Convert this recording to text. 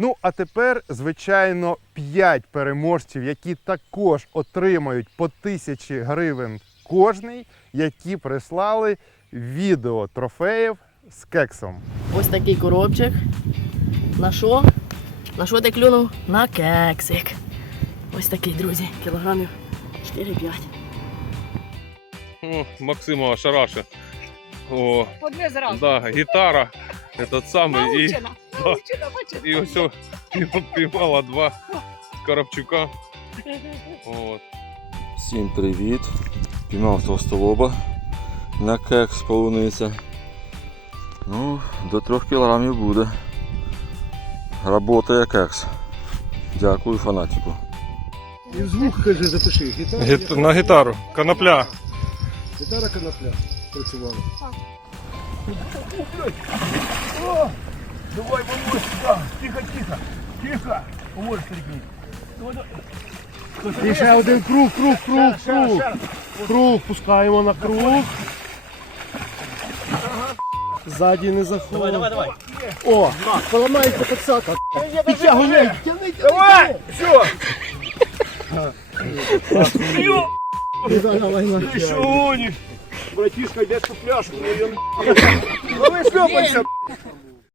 Ну, а тепер, звичайно, 5 переможців, які також отримають по тисячі гривень кожний, які прислали відео трофеїв з кексом. Ось такий коробчик. На що? На що ти клюнув? На кексик. Ось такий, друзі, кілограмів 4-5. О, Максимова шараша. О, По дві зразу. да, гітара, этот самий, і, Бачите. і ось о, піймала два коробчука. От. Всім привіт! Піймав товстолоба на кекс полуниця. Ну, до 3 кілограмів буде. Работає кекс. Дякую фанатику. І звук, каже, запиши. Гітара, Гіт- на гітару, конопля. гітара конопля працювала. Давай, помочь, да. Тихо, тихо, тихо. Помочь, стрикни. І ще один круг, круг, круг, круг. Круг, пускаємо на круг. Ззаді не заходить. Давай, давай, давай. О, поламається подсака. Підтягуй, не, тягни, Давай, все. Давай, давай, Ты что гонишь? Братишка, где эту пляшку? Ну, вы шлепайся.